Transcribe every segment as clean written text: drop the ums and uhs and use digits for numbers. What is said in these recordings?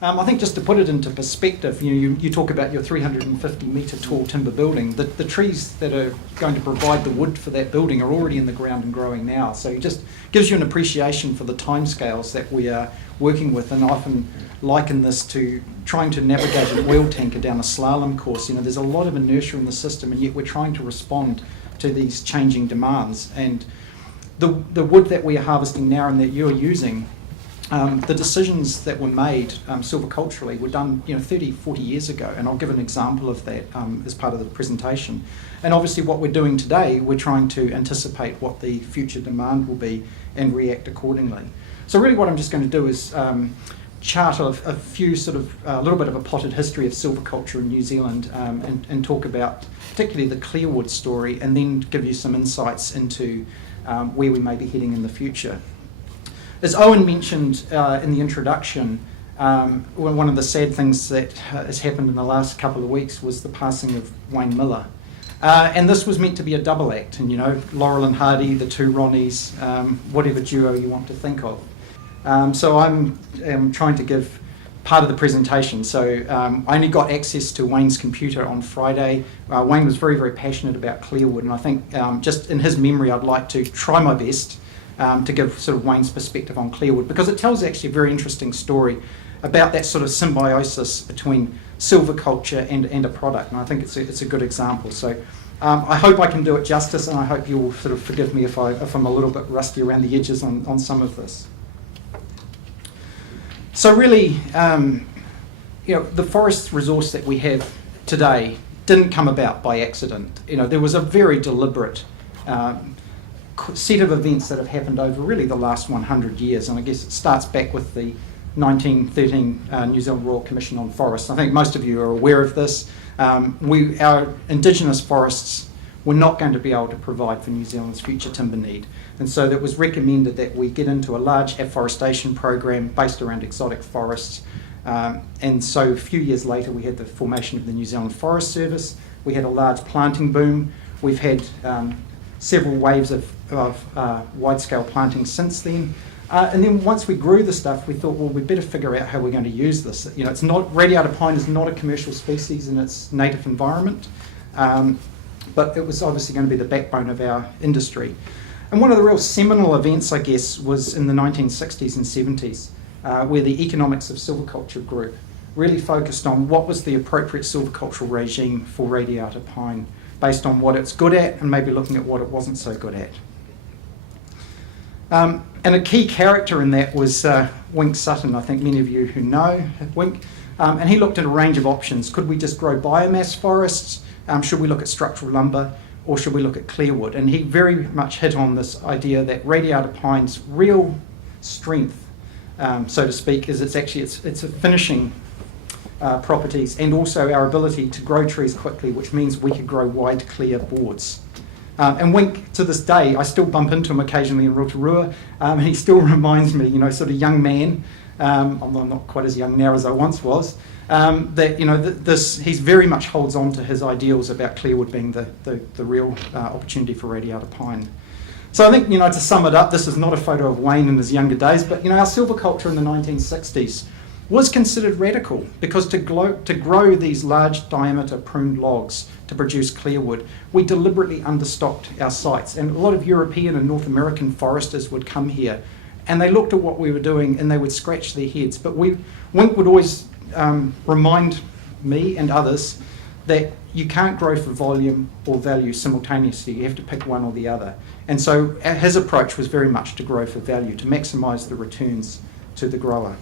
I think just to put it into perspective, you talk about your 350 metre tall timber building. The trees that are going to provide the wood for that building are already in the ground and growing now. So it just gives you an appreciation for the timescales that we are working with. And I often liken this to trying to navigate an oil tanker down a slalom course. There's a lot of inertia in the system, and yet we're trying to respond to these changing demands. And the wood that we are harvesting now and that you're using, the decisions that were made silviculturally were done 30, 40 years ago, and I'll give an example of that as part of the presentation. And obviously what we're doing today, we're trying to anticipate what the future demand will be and react accordingly. So really what I'm just going to do is chart a few a little bit of a potted history of silviculture in New Zealand and talk about particularly the clearwood story, and then give you some insights into where we may be heading in the future. As Owen mentioned in the introduction, one of the sad things that has happened in the last couple of weeks was the passing of Wayne Miller. And this was meant to be a double act, and Laurel and Hardy, the two Ronnies, whatever duo you want to think of. So I'm trying to give part of the presentation. So I only got access to Wayne's computer on Friday. Wayne was very, very passionate about clearwood, and I think just in his memory I'd like to try my best to give Wayne's perspective on clearwood, because it tells actually a very interesting story about that sort of symbiosis between silviculture and a product, and I think it's a good example. So I hope I can do it justice, and I hope you'll forgive me if I'm a little bit rusty around the edges on some of this. So really, the forest resource that we have today didn't come about by accident. There was a very deliberate set of events that have happened over really the last 100 years, and I guess it starts back with the 1913 New Zealand Royal Commission on Forests. I think most of you are aware of this. Our indigenous forests were not going to be able to provide for New Zealand's future timber need, and so it was recommended that we get into a large afforestation program based around exotic forests. And so a few years later we had the formation of the New Zealand Forest Service. We had a large planting boom. We've had several waves of wide-scale planting since then. And then once we grew the stuff, we thought, well, we'd better figure out how we're going to use this. It's not, radiata pine is not a commercial species in its native environment, but it was obviously going to be the backbone of our industry. And one of the real seminal events, I guess, was in the 1960s and 70s, where the Economics of Silviculture group really focused on what was the appropriate silvicultural regime for radiata pine, based on what it's good at and maybe looking at what it wasn't so good at. And a key character in that was Wink Sutton. I think many of you who know Wink. And he looked at a range of options. Could we just grow biomass forests? Should we look at structural lumber? Or should we look at clearwood? And he very much hit on this idea that radiata pine's real strength, so to speak, is it's a finishing properties, and also our ability to grow trees quickly, which means we could grow wide, clear boards. And Wink, to this day, I still bump into him occasionally in Rotorua, and he still reminds me, sort of young man, I'm not quite as young now as I once was, that he very much holds on to his ideals about clearwood being the real opportunity for radiata pine. So I think, to sum it up, this is not a photo of Wayne in his younger days, but our silviculture in the 1960s was considered radical, because to grow these large diameter pruned logs to produce clearwood, we deliberately understocked our sites, and a lot of European and North American foresters would come here and they looked at what we were doing and they would scratch their heads. But Wink would always remind me and others that you can't grow for volume or value simultaneously. You have to pick one or the other. And so his approach was very much to grow for value, to maximise the returns to the grower.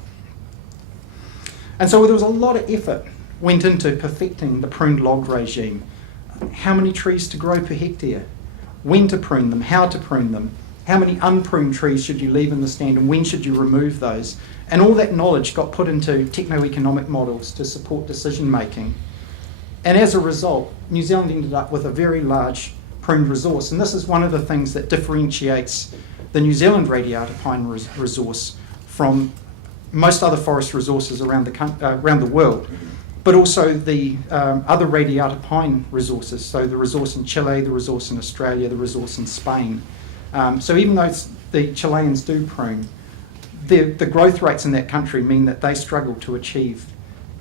And so there was a lot of effort went into perfecting the pruned log regime. How many trees to grow per hectare, when to prune them, how to prune them, how many unpruned trees should you leave in the stand and when should you remove those. And all that knowledge got put into techno-economic models to support decision making. And as a result, New Zealand ended up with a very large pruned resource. And this is one of the things that differentiates the New Zealand radiata pine resource from most other forest resources around the world, but also the other radiata pine resources. So the resource in Chile, the resource in Australia, the resource in Spain. So even though the Chileans do prune, the growth rates in that country mean that they struggle to achieve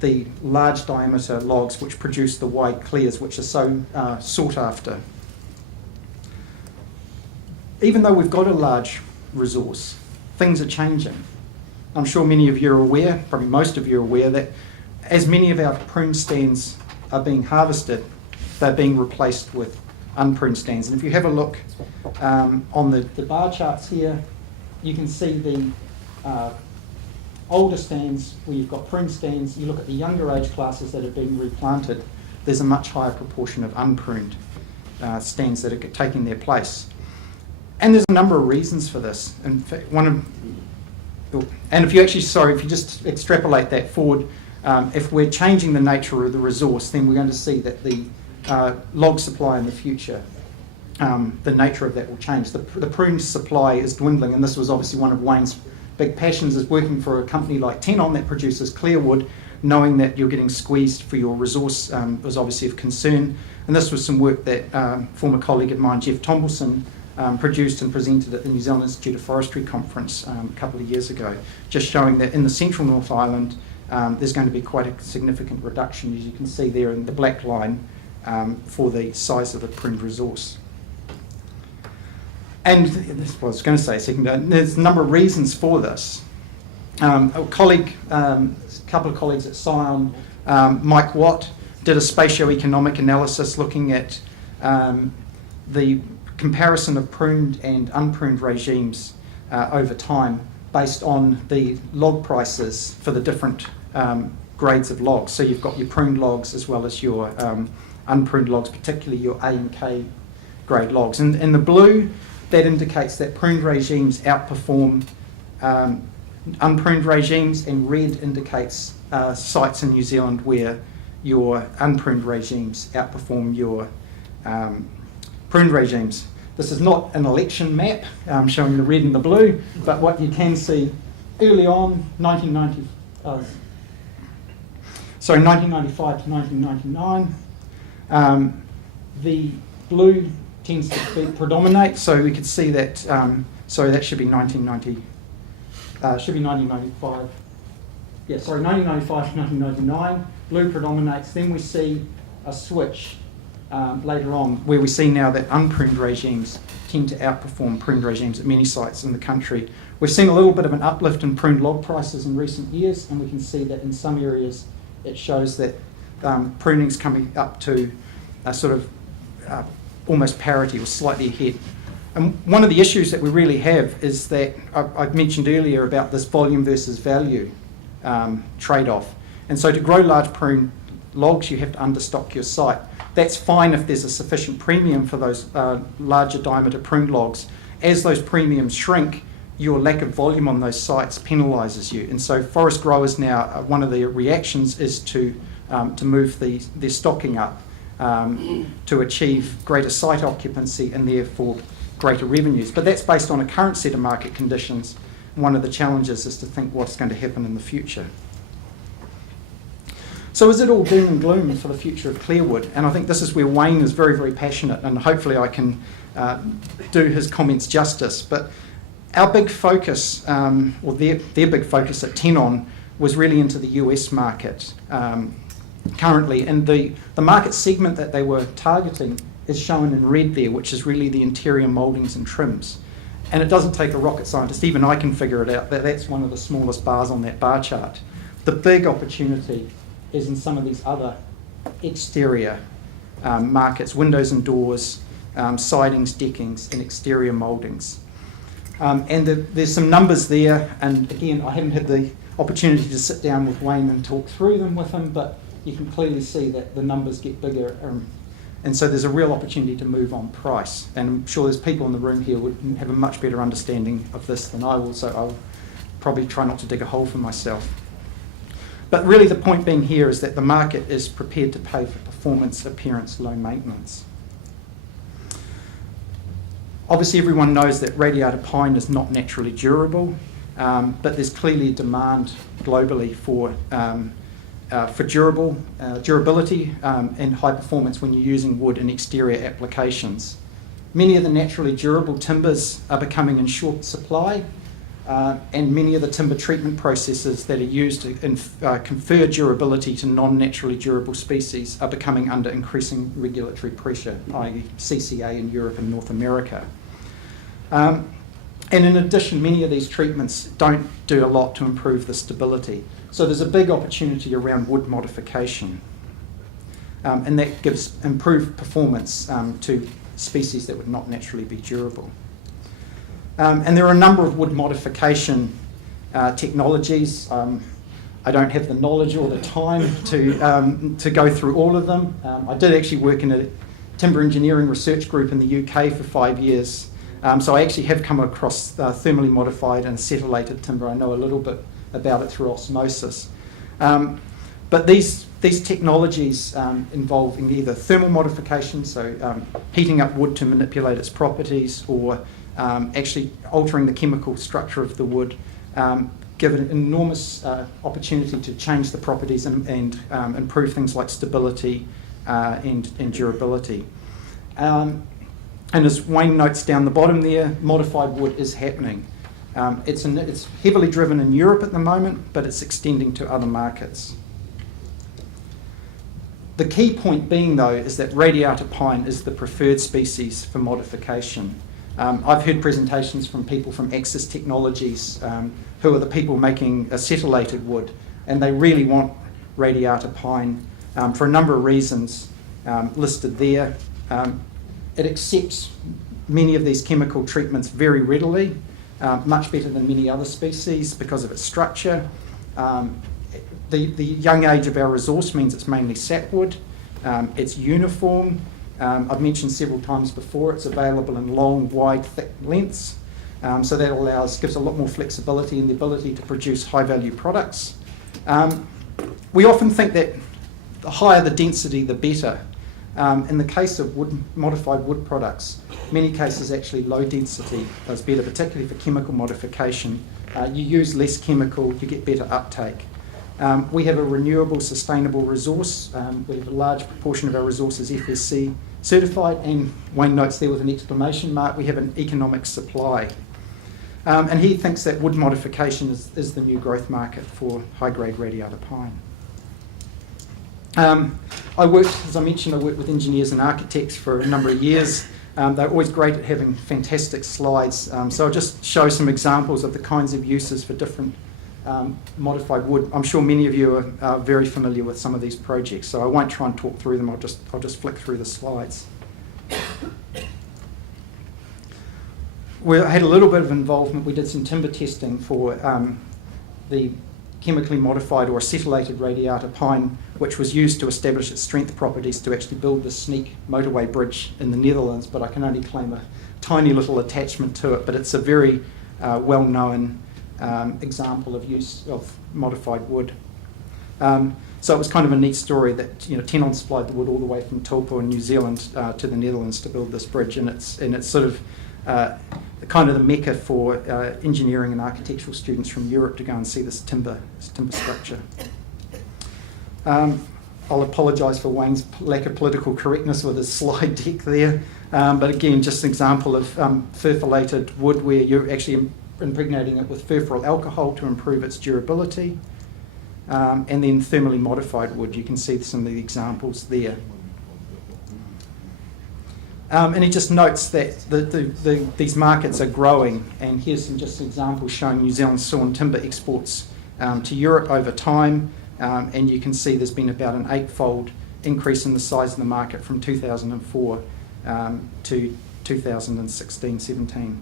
the large diameter logs which produce the wide clears which are so sought after. Even though we've got a large resource, things are changing. I'm sure many of you are aware, probably most of you are aware, that as many of our prune stands are being harvested, they're being replaced with unpruned stands. And if you have a look on the bar charts here, you can see the older stands where you've got pruned stands. You look at the younger age classes that are being replanted, there's a much higher proportion of unpruned stands that are taking their place. And there's a number of reasons for this. In fact, if you just extrapolate that forward, if we're changing the nature of the resource, then we're going to see that the log supply in the future, the nature of that will change. The prune supply is dwindling, and this was obviously one of Wayne's big passions, is working for a company like Tenon that produces clear wood. Knowing that you're getting squeezed for your resource was obviously of concern, and this was some work that former colleague of mine, Jeff Tombleson, produced and presented at the New Zealand Institute of Forestry conference a couple of years ago, just showing that in the central North Island there's going to be quite a significant reduction, as you can see there in the black line, for the size of the pruned resource. And this is what I was going to say a second ago. There's a number of reasons for this. A couple of colleagues at Scion, Mike Watt, did a spatio-economic analysis looking at the comparison of pruned and unpruned regimes over time based on the log prices for the different grades of logs. So you've got your pruned logs as well as your unpruned logs, particularly your A and K grade logs. And in the blue, that indicates that pruned regimes outperform unpruned regimes, and red indicates sites in New Zealand where your unpruned regimes outperform your pruned regimes. This is not an election map showing the red and the blue, but what you can see early on, 1995 to 1999, the blue tends to predominate, so we could see that, sorry, that should be 1995. Yeah, sorry, 1995 to 1999, blue predominates. Then we see a switch later on, where we see now that unpruned regimes tend to outperform pruned regimes at many sites in the country. We've seen a little bit of an uplift in pruned log prices in recent years, and we can see that in some areas it shows that pruning's coming up to a sort of almost parity or slightly ahead. And one of the issues that we really have is that I've mentioned earlier about this volume versus value trade-off. And so to grow large prune logs, you have to understock your site. That's fine if there's a sufficient premium for those larger diameter pruned logs. As those premiums shrink, your lack of volume on those sites penalises you. And so forest growers now, one of their reactions is to move their stocking up to achieve greater site occupancy and therefore greater revenues. But that's based on a current set of market conditions. One of the challenges is to think what's going to happen in the future. So is it all doom and gloom for the future of clearwood? And I think this is where Wayne is very, very passionate, and hopefully I can do his comments justice. But our big focus, or their big focus at Tenon, was really into the US market currently. And the market segment that they were targeting is shown in red there, which is really the interior mouldings and trims. And it doesn't take a rocket scientist, even I can figure it out, that that's one of the smallest bars on that bar chart. The big opportunity is in some of these other exterior markets, windows and doors, sidings, deckings, and exterior mouldings. And there's some numbers there, and again, I haven't had the opportunity to sit down with Wayne and talk through them with him, but you can clearly see that the numbers get bigger, and so there's a real opportunity to move on price. And I'm sure there's people in the room here who would have a much better understanding of this than I will, so I'll probably try not to dig a hole for myself. But really the point being here is that the market is prepared to pay for performance, appearance, low maintenance. Obviously everyone knows that radiata pine is not naturally durable, but there's clearly demand globally for durability and high performance when you're using wood in exterior applications. Many of the naturally durable timbers are becoming in short supply, and many of the timber treatment processes that are used to confer durability to non-naturally durable species are becoming under increasing regulatory pressure, i.e. CCA in Europe and North America. And in addition, many of these treatments don't do a lot to improve the stability. So there's a big opportunity around wood modification. And that gives improved performance to species that would not naturally be durable. And there are a number of wood modification technologies. I don't have the knowledge or the time to go through all of them. I did actually work in a timber engineering research group in the UK for 5 years. So I actually have come across thermally modified and acetylated timber. I know a little bit about it through osmosis. But these technologies involving either thermal modification, so heating up wood to manipulate its properties, or actually altering the chemical structure of the wood, give it an enormous opportunity to change the properties and improve things like stability and durability. And as Wayne notes down the bottom there, modified wood is happening. It's heavily driven in Europe at the moment, but it's extending to other markets. The key point being, though, is that radiata pine is the preferred species for modification. I've heard presentations from people from Axis Technologies, who are the people making acetylated wood, and they really want radiata pine for a number of reasons listed there. It accepts many of these chemical treatments very readily, much better than many other species because of its structure. The young age of our resource means it's mainly sapwood. It's uniform. I've mentioned several times before, it's available in long, wide, thick lengths. So that gives a lot more flexibility and the ability to produce high-value products. We often think that the higher the density, the better. In the case of modified wood products, many cases actually low density is better, particularly for chemical modification. You use less chemical, you get better uptake. We have a renewable, sustainable resource. We have a large proportion of our resources FSC certified, and Wayne notes there with an exclamation mark, we have an economic supply. And he thinks that wood modification is the new growth market for high-grade radiata pine. As I mentioned, I worked with engineers and architects for a number of years. They're always great at having fantastic slides. So I'll just show some examples of the kinds of uses for different modified wood. I'm sure many of you are very familiar with some of these projects, so I won't try and talk through them. I'll just flick through the slides. We had a little bit of involvement. We did some timber testing for the chemically modified or acetylated radiata pine, which was used to establish its strength properties to actually build the Sneek motorway bridge in the Netherlands, but I can only claim a tiny little attachment to it, but it's a very well-known example of use of modified wood. So it was kind of a neat story that Tenon supplied the wood all the way from Taupo in New Zealand to the Netherlands to build this bridge, and it's sort of kind of the mecca for engineering and architectural students from Europe to go and see this timber structure. I'll apologise for Wayne's lack of political correctness with his slide deck there, but again, just an example of furfullated wood where you're actually impregnating it with furfural alcohol to improve its durability, and then thermally modified wood. You can see some of the examples there. And he just notes that these markets are growing, and here's just some examples showing New Zealand's sawn timber exports to Europe over time, and you can see there's been about an 8-fold increase in the size of the market from 2004 to 2016-17.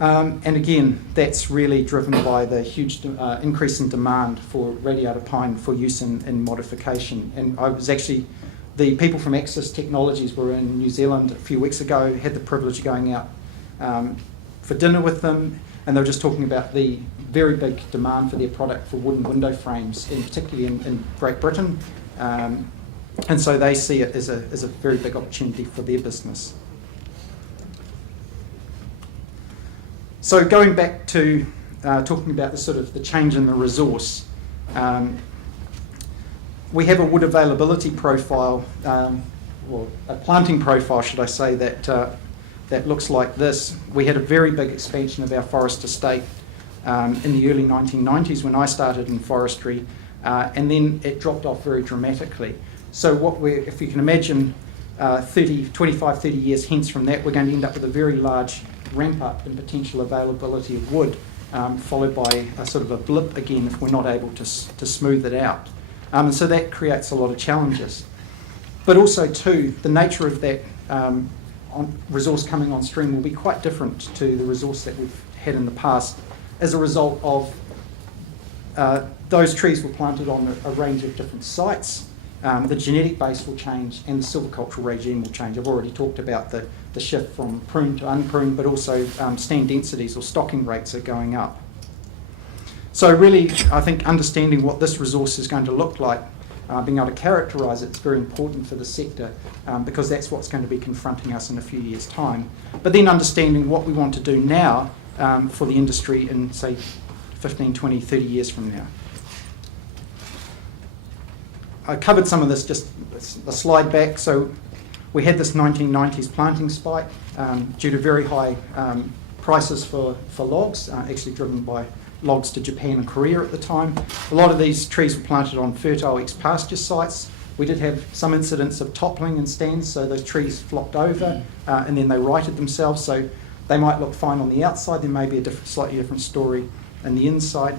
And again, that's really driven by the huge increase in demand for radiata pine for use in modification. And I was actually, the people from Axis Technologies were in New Zealand a few weeks ago, had the privilege of going out for dinner with them, and they were just talking about the very big demand for their product for wooden window frames, and particularly in Great Britain. And so they see it as a very big opportunity for their business. So going back to talking about the change in the resource, we have a wood availability profile, or a planting profile, should I say, that that looks like this. We had a very big expansion of our forest estate in the early 1990s when I started in forestry, and then it dropped off very dramatically. So if you can imagine 25, 30 years hence from that, we're going to end up with a very large ramp up in potential availability of wood, followed by a sort of a blip again if we're not able to smooth it out. And so that creates a lot of challenges. But also too, the nature of that resource coming on stream will be quite different to the resource that we've had in the past as a result of those trees were planted on a range of different sites. The genetic base will change and the silvicultural regime will change. I've already talked about the shift from pruned to unpruned, but also stand densities or stocking rates are going up. So really, I think understanding what this resource is going to look like, being able to characterise it is very important for the sector because that's what's going to be confronting us in a few years' time. But then understanding what we want to do now for the industry in, say, 15, 20, 30 years from now. I covered some of this just a slide back. So we had this 1990s planting spike due to very high prices for logs, actually driven by logs to Japan and Korea at the time. A lot of these trees were planted on fertile ex-pasture sites. We did have some incidents of toppling in stands, so those trees flopped over and then they righted themselves. So they might look fine on the outside. There may be a slightly different story in the inside.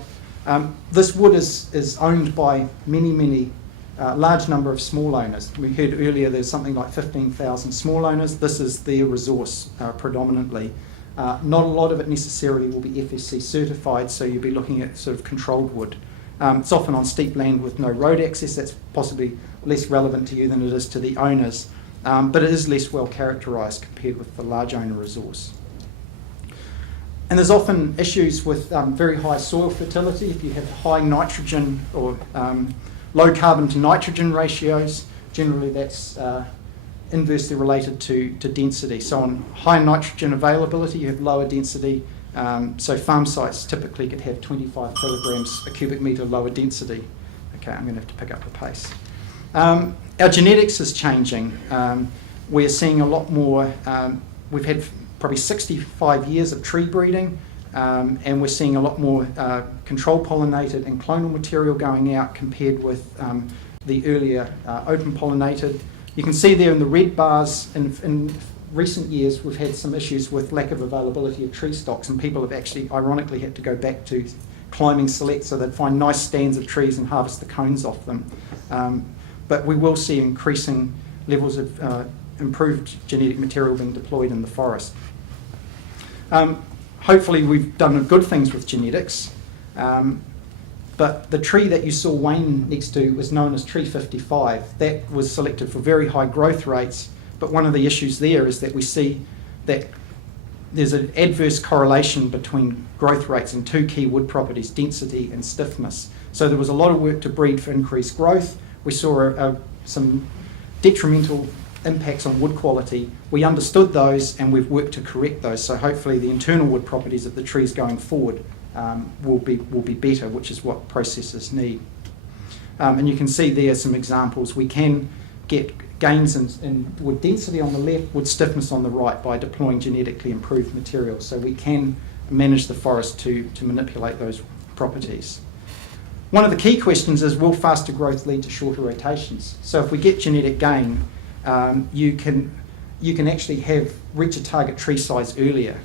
This wood is owned by many large number of small owners. We heard earlier there's something like 15,000 small owners. This is their resource predominantly. Not a lot of it necessarily will be FSC certified, so you'll be looking at sort of controlled wood. It's often on steep land with no road access. That's possibly less relevant to you than it is to the owners, but it is less well characterised compared with the large owner resource. And there's often issues with very high soil fertility. If you have high nitrogen or low carbon to nitrogen ratios, generally that's inversely related to density. So on high nitrogen availability, you have lower density. So farm sites typically could have 25 kilograms a cubic metre lower density. Okay, I'm going to have to pick up the pace. Our genetics is changing. We're seeing a lot more, we've had probably 65 years of tree breeding, and we're seeing a lot more control pollinated and clonal material going out compared with the earlier open pollinated. You can see there in the red bars, in recent years we've had some issues with lack of availability of tree stocks, and people have actually ironically had to go back to climbing select so they'd find nice stands of trees and harvest the cones off them. But we will see increasing levels of improved genetic material being deployed in the forest. Hopefully we've done good things with genetics, but the tree that you saw Wayne next to was known as tree 55. That was selected for very high growth rates, but one of the issues there is that we see that there's an adverse correlation between growth rates and two key wood properties, density and stiffness. So there was a lot of work to breed for increased growth. We saw some detrimental impacts on wood quality. We understood those and we've worked to correct those, so hopefully the internal wood properties of the trees going forward will be better, which is what processors need. And you can see there some examples. We can get gains in wood density on the left, wood stiffness on the right by deploying genetically improved materials. So we can manage the forest to manipulate those properties. One of the key questions is, will faster growth lead to shorter rotations? So if we get genetic gain, you can actually reach a target tree size earlier.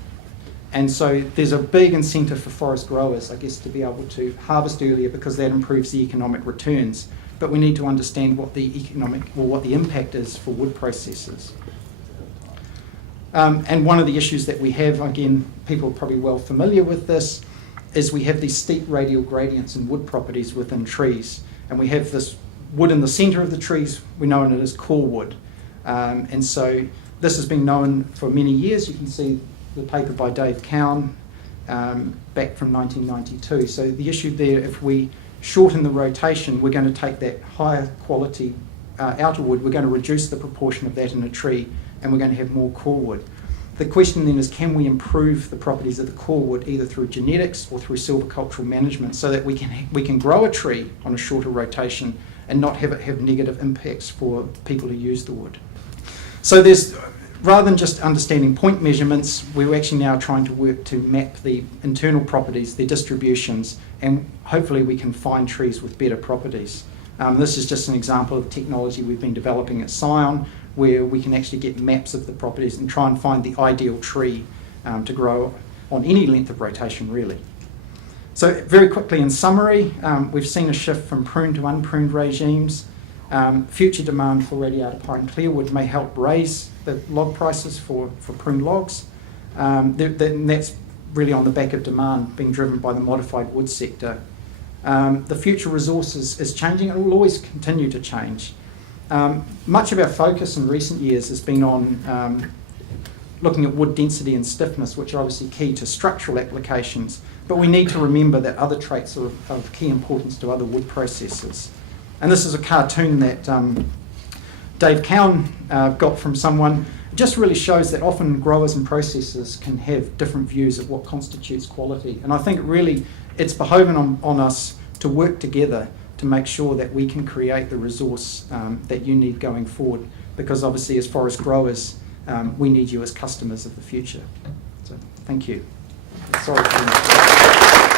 And so there's a big incentive for forest growers, I guess, to be able to harvest earlier because that improves the economic returns. But we need to understand what the impact is for wood processors. And one of the issues that we have, again, people are probably well familiar with this, is we have these steep radial gradients in wood properties within trees. And we have this wood in the centre of the trees, we know it as core wood. And so this has been known for many years. You can see the paper by Dave Cowan back from 1992. So the issue there, if we shorten the rotation, we're going to take that higher quality outer wood, we're going to reduce the proportion of that in a tree, and we're going to have more core wood. The question then is, can we improve the properties of the core wood either through genetics or through silvicultural management so that we can grow a tree on a shorter rotation and not have it have negative impacts for people who use the wood? So there's rather than just understanding point measurements, we're actually now trying to work to map the internal properties, their distributions, and hopefully we can find trees with better properties. This is just an example of technology we've been developing at Scion, where we can actually get maps of the properties and try and find the ideal tree to grow on any length of rotation, really. So very quickly, in summary, we've seen a shift from pruned to unpruned regimes. Future demand for radiata pine clearwood may help raise the log prices for pruned logs. And that's really on the back of demand being driven by the modified wood sector. The future resource is changing. It will always continue to change. Much of our focus in recent years has been on looking at wood density and stiffness, which are obviously key to structural applications, but we need to remember that other traits are of key importance to other wood processes. And this is a cartoon that Dave Cowan got from someone. It just really shows that often growers and processors can have different views of what constitutes quality. And I think it's behoving on us to work together to make sure that we can create the resource that you need going forward, because obviously as forest growers, we need you as customers of the future. So thank you. Sorry for